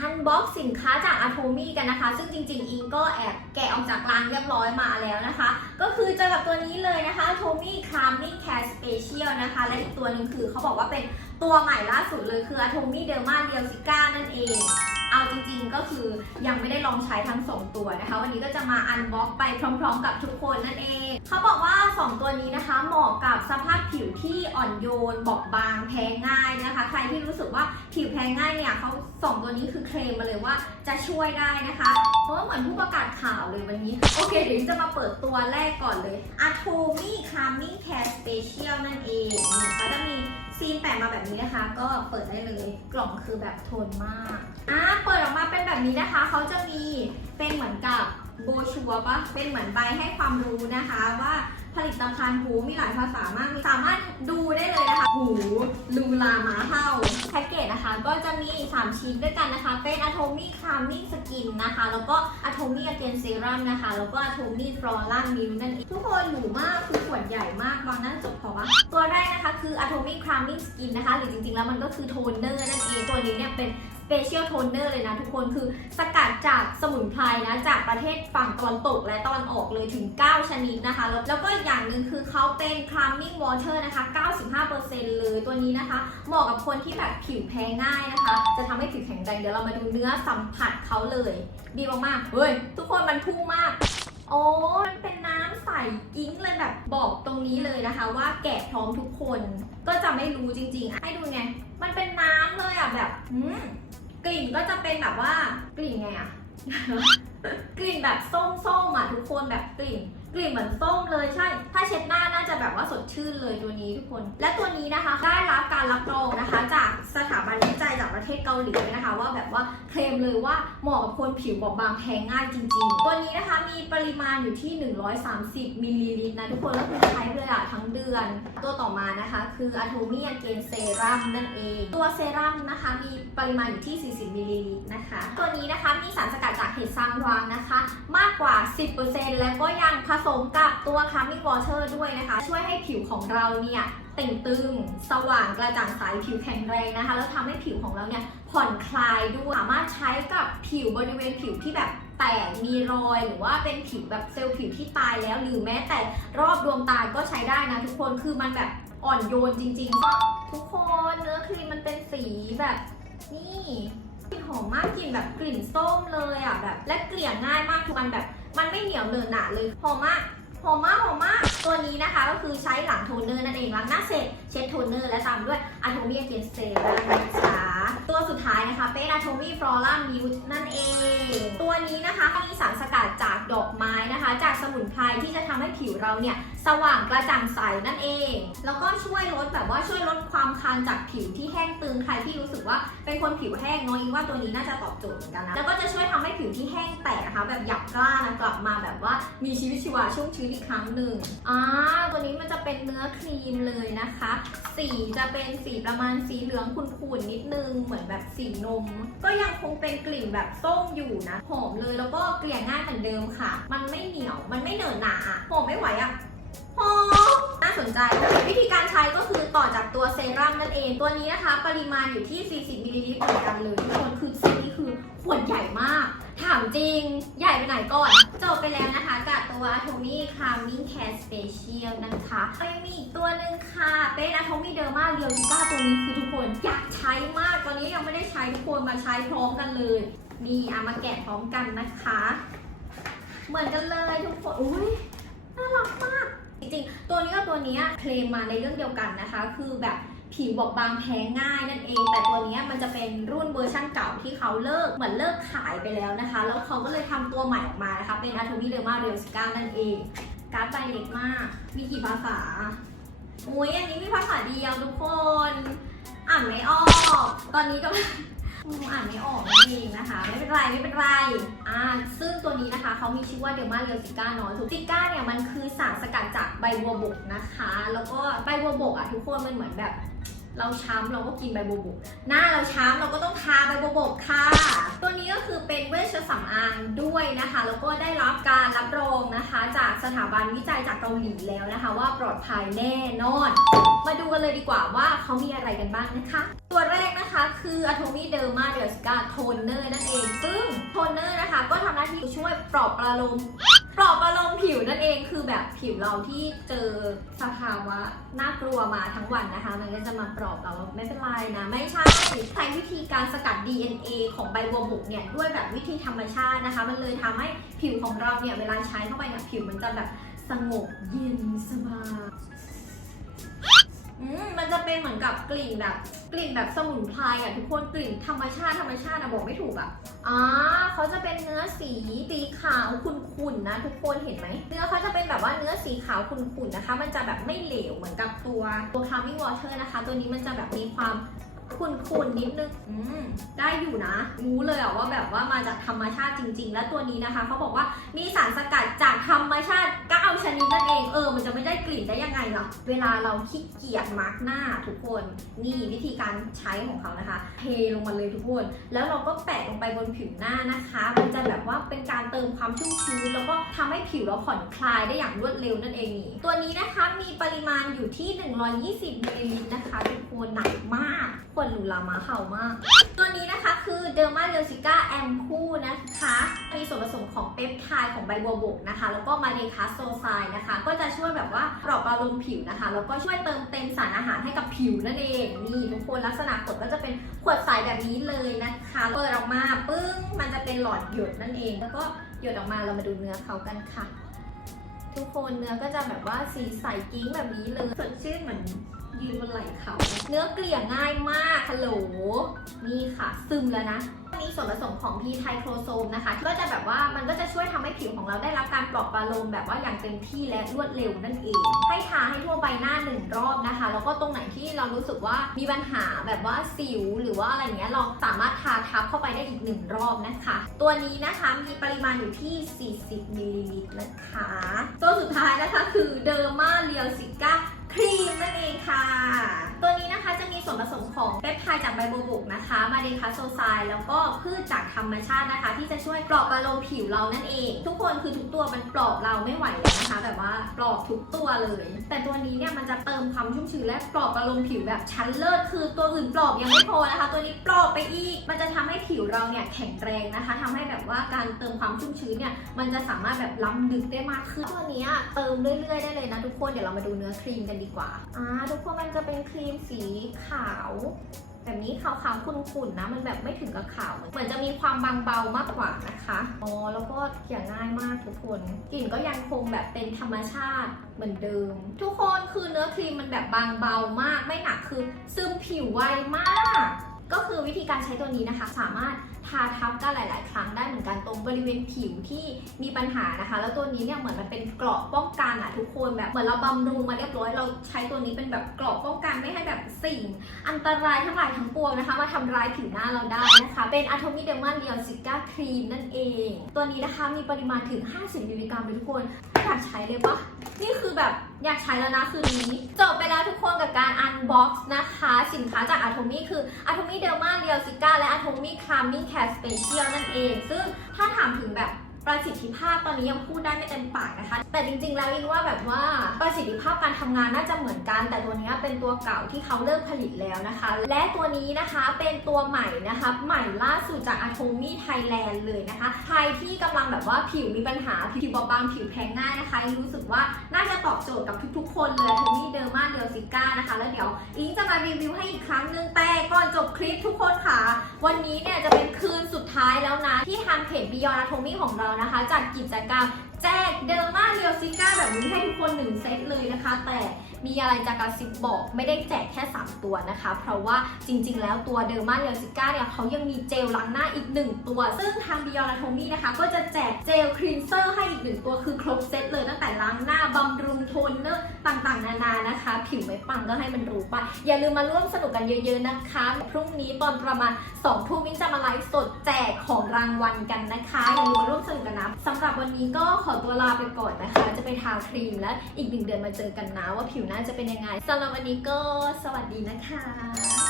อันบ็อกสินค้าจาก Atomy กันนะคะ ซึ่งจริงๆ อิงก็แอบแกะออกจากร้านเรียบร้อยมาแล้วนะคะ ก็คือเจอกับตัวนี้เลยนะคะ Atomy Calming Care Special นะคะ และอีกตัวหนึ่งคือเขาบอกว่าเป็นตัวใหม่ล่าสุดเลยคือ Atomy Derma d e l s i c a นั่นเองเอาจริง ก็คือยังไม่ได้ลองใช้ทั้ง 2 ตัวนะคะ วันนี้ก็จะมาอันบ็อกไปพร้อมๆ กับทุกคนนั่นเอง เขาบอกว่า 2 ตัวนี้นะคะเหมาะกับสภาพผิวที่อ่อนโยนบอบบางแพ้ง่ายนะคะ ใครที่รู้สึกว่าผิวแพ้ง่ายเนี่ยเขาสองตัวนี้คือเคลมมาเลยว่าจะช่วยได้นะคะเพราะว่าเหมือนผู้ประกาศข่าวเลยวันนี้ โอเคเดี๋ยวจะมาเปิดตัวแรกก่อนเลย Atomy Calming Care Special นั่นเองเขาจะมี ซีนแปะมาแบบนี้นะคะ ก็เปิดได้เลยกล่องคือแบบทนมากอะเปิดออกมาเป็นแบบนี้นะคะเขาจะมีเป็นเหมือนกับโบชัวปะเป็นเหมือนใบให้ความรู้นะคะว่า ตภัณฑ์หูมีหลายภาษามาก สามารถดูได้เลยนะคะ หูลูลามาเท่าแพ็กเกจนะคะ ก็จะมี 3 ชิ้นด้วยกันนะคะ เป็น Atomy Calming Skin นะคะ แล้วก็ Atomy Again Serum นะคะ แล้วก็ Atomy Flora Milk นั่นเองทุกคนหรูมากคือขวดใหญ่มากบางน่าจะจบพอปะตัวแรกนะคะคือ Atomy Calming Skin นะคะ หรือจริงๆแล้วมันก็คือโทนเนอร์นั่นเอง ตัวนี้เนี่ยเป็น Special Toner เลยนะทุกคนคือสกัดจากสมุนไพรนะจากประเทศฝั่งตะวันตกและตะวันออกเลยถึง 9 ชนิดนะคะแล้วแล้วก็อีกอย่างหนึ่งคือเขาเป็น Calming Water นะคะ 95%เลยตัวนี้นะคะ เหมาะกับคนที่แบบผิวแพ้ง่ายนะคะ จะทำให้ผิวแข็งแรงเดี๋ยวเรามาดูเนื้อสัมผัสเขาเลย ดีมากๆเฮ้ยทุกคนมันพุ่งมากโอ้มันเป็นน้ำใสกิ้งเลยแบบบอกตรงนี้เลยนะคะ ว่าแกะพร้อมทุกคนก็จะไม่รู้จริงๆ ให้ดูไง มันเป็นน้ำเลยอะแบบอืมกลิ่นก็จะเป็นแบบว่ากลิ่นไงอะ กลิ่นแบบส้มๆอะทุกคนแบบกลิ่น กลิ่นเหมือนส้มเลยใช่ ถ้าเช็ดหน้าน่าจะแบบว่าสดชื่นเลยตัวนี้ทุกคน และตัวนี้นะคะได้รับการรับรองนะคะ จากสถาบันวิจัยจากประเทศเกาหลีนะคะ ว่าแบบว่าเคลมเลยว่าเหมาะกับคนผิวบอบบางแพ้ง่ายจริง ๆ ตัวนี้นะคะมีปริมาณอยู่ที่ 130มิลลิลิตรนะทุกคนแล้วคือใช้เวลาทั้งเดือน ตัวต่อมานะคะคือ Atomy Again Serum นั่นเอง ตัวเซรั่มนะคะมีปริมาณอยู่ที่ 40มิลลิลิตรนะคะ ตัวนี้นะคะมีสารสกัดจากเห็ดซางวางนะคะ มากกว่า 10%แล้วก็ยังผสสมกับตัว Calming Water ด้วยนะคะ ช่วยให้ผิวของเราเนี่ยเต่งตึง สว่างกระจ่างใสผิวแข็งแรงนะคะ แล้วทำให้ผิวของเราเนี่ยผ่อนคลายด้วยสามารถใช้กับผิวบริเวณผิวที่แบบแตกมีรอยหรือว่าเป็นผิวแบบเซลล์ผิวที่ตายแล้ว หรือแม้แต่รอบดวงตาก็ใช้ได้นะทุกคนคือมันแบบอ่อนโยนจริงๆก็ทุกคนเนื้อครีมมันเป็นสีแบบนี่กลิ่นหอมมากกลิ่นแบบกลิ่นส้มเลยอะแบบและเกลี่ยง่ายมากคือมันแบบ มันไม่เหนียวเนินหนาเลยหอมมากหอมมากหอมมากตัวนี้นะคะก็คือใช้หลังโทนเนอร์นั่นเองล้างหน้าเสร็จเช็ดโทนเนอร์และตามด้วย Atomy Again Serum นะคะ ตัวสุดท้ายนะคะเป็น Atomy Flora Milk นั่นเอง ตัวนี้นะคะก็มีสารสกัดจากดอกไม้นะคะ จากสมุนไพรที่จะทำให้ผิวเราเนี่ยสว่างกระจ่างใสนั่นเอง แล้วก็ช่วยลดแบบว่าช่วยลดความคันจากผิวที่แห้งตึงใครที่รู้สึกว่าเป็นคนผิวแห้งน้อยว่าตัวนี้น่าจะตอบโจทย์เหมือนกันนะแล้วก็จะช่วยทำให้ผิวที่แห้งแตกนะคะแบบหยับกล้านะกลับมาแบบว่ามีชีวิตชีวาชุ่มชื้นอีกครั้งหนึ่งอ่าตัวนี้มันจะเป็นเนื้อครีมเลยนะคะ สีจะเป็นสีประมาณสีเหลืองขุ่นๆนิดนึงเหมือนแบบสีนม ก็ยังคงเป็นกลิ่นแบบส้มอยู่นะ หอมเลยแล้วก็เกลี่ยง่ายเหมือนเดิมค่ะ มันไม่เหนียว มันไม่เหนอะหนาหอมไม่ไหวอะหอมน่าสนใจ วิธีการใช้ก็คือต่อจากตัวเซรั่มนั่นเอง ตัวนี้นะคะ ปริมาณอยู่ที่ 40มิลลิลิตรเหมือนกันเลยทุกคนคือเซตนี้คือขวดใหญ่มากามจริง ใหญ่ไปไหนก่อน จบไปแล้วนะคะกับตัว Atomy Calming Care Special นะคะก็ยังมีอีกตัวหนึ่งค่ะ เป็น Atomy Derma Real i t a ตัวนี้คือทุกคนอยากใช้มาก ตอนนี้ยังไม่ได้ใช้ทุกคนมาใช้พร้อมกันเลยนี่เอามาแกะพร้อมกันนะคะ เหมือนกันเลยทุกคน อุ้ยน่ารักมาก จริงๆ ตัวนี้กับตัวนี้เคลมมาในเรื่องเดียวกันนะคะ คือแบบ ผิวบอบบางแพ้ง่ายนั่นเอง แต่ตัวนี้มันจะเป็นรุ่นเวอร์ชั่นเก่าที่เขาเลิกเหมือนเลิกขายไปแล้วนะคะ แล้วเขาก็เลยทำตัวใหม่ออกมานะคะ เป็น Atomy Derma Real Scar นั่นเอง การ์ดใบเล็กมาก มีกี่ภาษาอุ้ยอันนี้มีภาษาเดียวทุกคน อ่านไม่ออก ตอนนี้ก็อ่านไม่ออกนั่นเองนะคะ ไม่เป็นไรไม่เป็นไรอ่าซึ่งตัวนี้นะคะเขามีชื่อว่าเดลมาเรียลซิก้าเนาะซิก้าเนี่ยมันคือสารสกัดจากใบบัวบกนะคะ แล้วก็ใบบัวบกอะทุกคนมันเหมือนแบบ เราช้ำเราก็กินใบบัวบก หน้าเราช้ำเราก็ต้องทาใบบัวบกค่ะ ตัวนี้ก็คือเป็นเวชสำอางด้วยนะคะ แล้วก็ได้รับการรับรองนะคะ จากสถาบันวิจัยจากเกาหลีแล้วนะคะ ว่าปลอดภัยแน่นอน มาดูกันเลยดีกว่าว่าเขามีอะไรกันบ้างนะคะ ตัวแรกนะคะคะคือ Atomy Derma d e l s c a Toner นั่นเอง ซึ่งโทนเนอร์นะคะ ก็ทำหน้าที่ช่วยปลอบประโลม ผิวนั่นเองคือแบบผิวเราที่เจอสภาวะน่ากลัวมาทั้งวันนะคะ มันก็จะมาปลอบเราไม่เป็นไรนะ ไม่ใช่ใช้วิธีการสกัด DNA ของใบบัวบกเนี่ยด้วยแบบวิธีธรรมชาตินะคะ มันเลยทำให้ผิวของเราเนี่ยเวลาใช้เข้าไปเนี่ยผิวมันจะแบบสงบเย็นสบาย อืมมันจะเป็นเหมือนกับกลิ่นแบบกลิ่นแบบสมุนไพรอะทุกคนกลิ่นธรรมชาติธรรมชาติอะบอกไม่ถูกอะอ่าเขาจะเป็นเนื้อสีสีขาวขุ่นๆนะ ทุกคนเห็นไหมเนื้อเขาจะเป็นแบบว่าเนื้อสีขาวขุ่นๆนะคะ มันจะแบบไม่เหลวเหมือนกับตัวตัว calming water นะคะ ตัวนี้มันจะแบบมีความ ขุ่นๆนิดนึงอืมได้อยู่นะ รู้เลยอะว่าแบบว่ามาจากธรรมชาติจริง ๆ และตัวนี้นะคะเขาบอกว่ามีสารสกัดจากธรรมชาติ9ชนิดนั่นเองเออ มันจะไม่ได้กลิ่นได้ยังไงล่ะเวลาเราขี้เกียจมาร์กหน้าทุกคนนี่วิธีการใช้ของเขานะคะเทลงมาเลยทุกคน แล้วเราก็แปะลงไปบนผิวหน้านะคะ มันจะแบบว่าเป็นการเติมความชุ่มชื้นแล้วก็ทำให้ผิวเราผ่อนคลายได้อย่างรวดเร็วนั่นเองนี่ตัวนี้นะคะมีปริมาณอยู่ที่ 120มิลลิลิตรนะคะทุกคนหนักมากคนหรูหรามาเห่ามาก ตัวนี้นะคะคือ Derma l e s i c a a m p o u l นะคะ มีส่วนผสมของเปปไทด์ของใบบัวบกนะคะ แล้วก็มาเดคาโซไซนะคะ ก็จะช่วยแบบว่าปลอบประโลมผิวนะคะ แล้วก็ช่วยเติมเต็มสารอาหารให้กับผิวนั่นเองนี่ทุกคนลักษณะขวดก็จะเป็นขวดใสแบบนี้เลยนะคะเปิดออกมาปึ้งมันจะเป็นหลอดหยดนั่นเอง แล้วก็หยดออกมาเรามาดูเนื้อเขากันค่ะ ทุกคนเนื้อก็จะแบบว่าสีใสกิ้งแบบนี้เลยสดชื่นเหมือน ยืนบนไหล่เขาเนื้อเกลี่ยง่ายมากฮัลโหลนี่ค่ะ ซึมแล้วนะมีส่วนผสมของพีไทโครโซมนะคะก็จะแบบว่ามันก็จะช่วยทำให้ผิวของเราได้รับการปลอบประโลมแบบว่าอย่างเต็มที่และรวดเร็วนั่นเอง ให้ทาให้ทั่วใบหน้าหนึ่งรอบนะคะ แล้วก็ตรงไหนที่เรารู้สึกว่ามีปัญหาแบบว่าสิวหรือว่าอะไรเงี้ยเราสามารถทาทับเข้าไปได้อีกหนึ่งรอบนะคะ ตัวนี้นะคะมีปริมาณอยู่ที่ 40มิลลิลิตรนะคะ ตัวสุดท้ายนะคะคือเดอร์มาเรียลซิก้า ครีมนั่นเองค่ะ ตัวนี้นะคะจะมีส่วนผสมของเปปไทด์จากใบโบวบกนะคะ มาเดคาโซไซแล้วก็พืชจากธรรมชาตินะคะ ที่จะช่วยปลอบประโลมผิวเรานั่นเอง ทุกคนคือทุกตัวมันปลอบเราไม่ไหวเลยนะคะ แบบว่าปลอบทุกตัวเลย แต่ตัวนี้เนี่ยมันจะเติมความชุ่มชื้นและปลอบประโลมผิวแบบชั้นเลิศคือตัวอื่นปลอบยังไม่พอนะคะ ตัวนี้ปลอบไปอีก มันจะทำให้ผิวเราเนี่ยแข็งแรงนะคะทำให้แบบว่าการเติมความชุ่มชื้นเนี่ยมันจะสามารถแบบล้ำลึกได้มากขึ้นตัวนี้เติมเรื่อยๆได้เลยนะทุกคนเดี๋ยวเรามาดูเนื้อครีมกันดีกว่าอ่าทุกคนมันจะเป็นครีมสีขาวแบบนี้ขาวๆขุ่นๆนะ มันแบบไม่ถึงกับขาวเหมือนจะมีความบางเบามากกว่านะคะอ๋อแล้วก็เกลี่ยง่ายมากทุกคนกลิ่นก็ยังคงแบบเป็นธรรมชาติเหมือนเดิม ทุกคนคือเนื้อครีมมันแบบบางเบามาก ไม่หนักคือซึมผิวไวมาก ก็คือวิธีการใช้ตัวนี้นะคะ สามารถ ทาทับกันหลาย ๆ ครั้งได้เหมือนกันตรงบริเวณผิวที่มีปัญหานะคะ แล้วตัวนี้เนี่ยเหมือนมันเป็นเกราะป้องกันอะทุกคนแบบเหมือนเราบำรุงมาเรียบร้อยเราใช้ตัวนี้เป็นแบบเกราะป้องกันไม่ให้แบบสิ่ง อันตรายทั้งหลายทั้งปวงนะคะ มาทำร้ายผิวหน้าเราได้นะคะ เป็น Atomy Derma Real Cica Cream นั่นเอง ตัวนี้นะคะมีปริมาณถึง 50 มิลลิกรัมเลยทุกคนอยากใช้เลยปะนี่คือแบบอยากใช้แล้วนะคืนนี้ จบไปแล้วทุกคนกับการ unbox นะคะ สินค้าจาก Atomy คือ Atomy Derma Real Cica และ Atomy Calming Care Special นั่นเอง ซึ่งถ้าถามถึงแบบ ประสิทธิภาพตอนนี้ยังพูดได้ไม่เต็มปากนะคะ แต่จริงๆ แล้วอิงว่าแบบว่าประสิทธิภาพการทำงานน่าจะเหมือนกัน แต่ตัวนี้เป็นตัวเก่าที่เขาเลิกผลิตแล้วนะคะ และตัวนี้นะคะเป็นตัวใหม่นะคะ ใหม่ล่าสุดจาก Atomy Thailand เลยนะคะ ใครที่กำลังแบบว่าผิวมีปัญหาผิวบอบบางผิวแพ้ง่ายนะคะอิงรู้สึกว่าน่าจะตอบโจทย์กับทุกๆ คนเลย Atomy Derma Real Cica นะคะ แล้วเดี๋ยวอิงจะมารีวิวให้อีกครั้งหนึงแต่ก่อนจบคลิปทุกคนค่ะ วันนี้เนี่ยจะเป็นคืนสุดท้ายแล้วนะที่ทางเพจ Beyond Anatomy ของเรานะคะจัดกิจกรรม แจกเดลมาเรียลซิก้าแบบนี้ให้ทุกคนหนึ่งเซตเลยนะคะ แต่มีอะไรจะกระซิบบอกไม่ได้แจกแค่ 3 ตัวนะคะ เพราะว่าจริงๆ แล้วตัวเดลมาเรียลซิก้าเนี่ยเขายังมีเจลล้างหน้าอีก 1 ตัว ซึ่งทาง Beyond Anatomy นะคะ ก็จะแจกเจลครีนเซอร์ให้อีก 1 ตัวคือครบเซตเลยตั้งแต่ล้างหน้าบำรุงโทนเนอร์ต่างๆ นานานะคะ ผิวไม่ปังก็ให้มันรู้ไป อย่าลืมมาร่วมสนุกกันเยอะๆนะคะ พรุ่งนี้ตอนประมาณ2ทุ่มมิ้นจะมาไลฟ์สดแจกของรางวัลกันนะคะอย่าลืมมาร่วมสนุกกันนะสำหรับวันนี้ก็ขอตัวลาไปก่อนนะคะ จะไปทาครีมและอีกหนึ่งเดือนมาเจอกันนะว่าผิวหน้าจะเป็นยังไงสำหรับวันนี้ก็สวัสดีนะคะ